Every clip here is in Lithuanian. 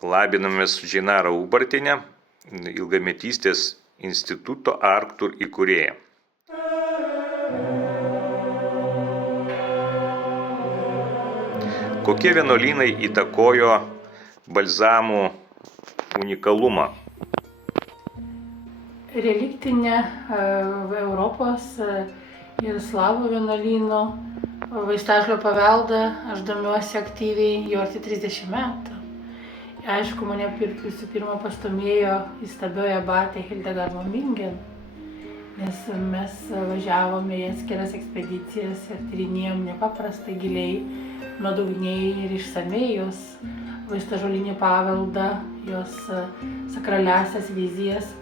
Labinamės su Džeinara Ubartiene, Ilgametystės instituto Arctur įkūrėja. Kokie vienuolynai įtakojo balzamų unikalumą? Reliktinė Europos ir slavų vienuolynų vaistažolių paveldą aš domiuosi aktyviai jau arti 30 metų. Aišku, mane visų pirma pastumėjo įstabioji abatė Hildegard Bingen, nes mes važiavome į atskiras ekspedicijas ir tyrinėjom nepaprastai giliai, nuodugniai ir išsamei jos vaistažolinį paveldą, jos sakraliasias vizijas.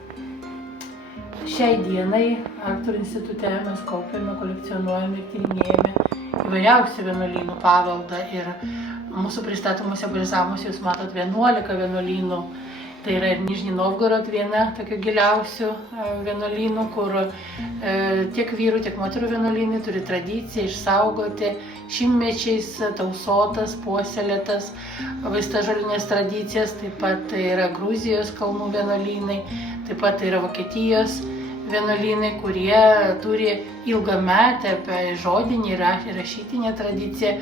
Šiai dienai Arctur institute mes kaupiame, kolekcionuojame ir tyrinėjame įvairiausių vienuolynų paveldą ir mūsų pristatomuose balzamuose jūs matot 11 vienuolynų. Tai yra ir Nižnij Novgorod viena tokių giliausių vienuolynų, kur tiek vyrų, tiek moterų vienuolynai turi tradiciją išsaugoti šimtmečiais tausotas, puoselėtas vaistažolinės tradicijas. Taip pat tai yra Gruzijos kalnų vienuolynai, taip pat tai yra Vokietijos vienuolynai, kurie turi ilgametę žodinį ir rašytinę tradiciją,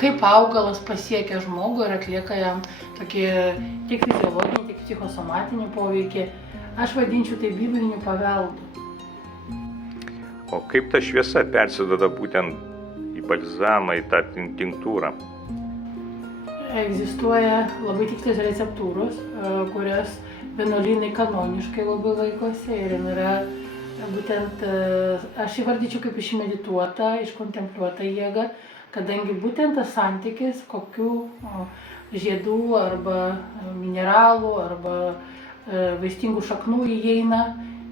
kaip augalas pasiekia žmogų ir atlieka jam tokį tiek fiziologinį, tiek psichosomatinį poveikį. Aš vadinčiau tai bibliniu paveldu. O kaip ta šviesa persiduoda būtent į balzamą, į tą tinktūrą? Egzistuoja labai tikslios receptūros, kurias vienuolynai kanoniškai labai laikosi ir yra būtent, aš įvardyčiau kaip išmedituota, iškontempliuota jėga, kadangi būtent tas santykis, kokių žiedų arba mineralų arba vaistingų šaknų įeina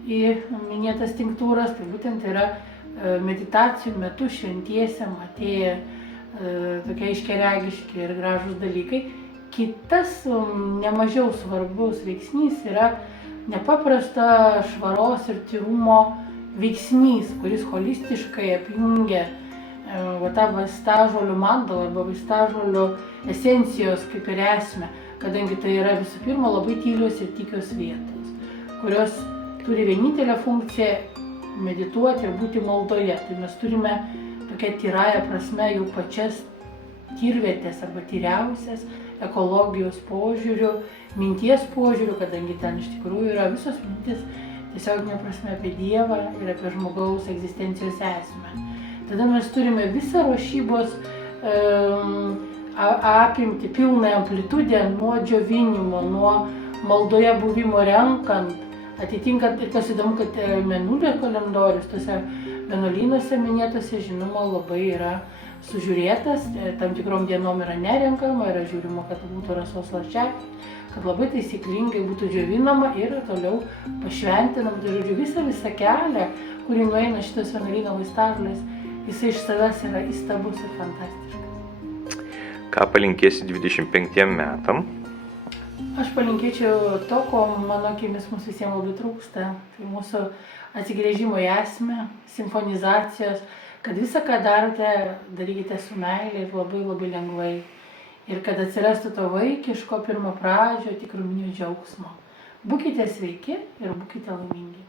į minėtas tinktūras, tai būtent yra meditacijų metu šventiesiam atėję tokie aiškiaregiški ir gražūs dalykai. Kitas nemažiau svarbus veiksnys yra nepaprasta švaros ir tyrumo veiksnys, kuris holistiškai apjungia tą vaistažolių mandalą arba vaistažolių esencijos kaip ir esmę, kadangi tai yra visų pirma labai tylios ir tykios vietos, kurios turi vienintelę funkciją medituoti ir būti maldoje. Tai mes turime tokia tyrąja prasme jau pačias tyrvietės arba tyriausias ekologijos požiūrių, minties požiūrių, kadangi ten iš tikrųjų yra visos mintis tiesioginė prasme apie Dievą ir apie žmogaus egzistencijos esmę. Tada mes turime visą ruošybos apimti, pilną amplitudę nuo džiovinimo, nuo maldoje buvimo renkant, atitinkant ir kas įdomu, kad mėnulio kalendorius tose vienuolynuose minėtose žinoma labai yra sužiūrėtas, tam tikrom dienom yra nerenkama, yra žiūrima, kad būtų rasos lašeliai, kad labai taisyklingai būtų džiovinama ir toliau pašventinama. Tai žodžiu, visą kelią, kurį nueina šitas vienuolyno vaistažolės, jisai iš savęs yra įstabus ir fantastiškas. Ką palinkėsi 25 metam? Aš palinkėčiau to, ko mano akimis mums visiems labai trūksta. Tai mūsų atsigręžimo į esmę, simfonizacijos, kad visą, ką darote, darykite su meile ir labai labai lengvai. Ir kad atsirastų to vaikiško pirmo pradžio tikruminio džiaugsmo. Būkite sveiki ir būkite laimingi.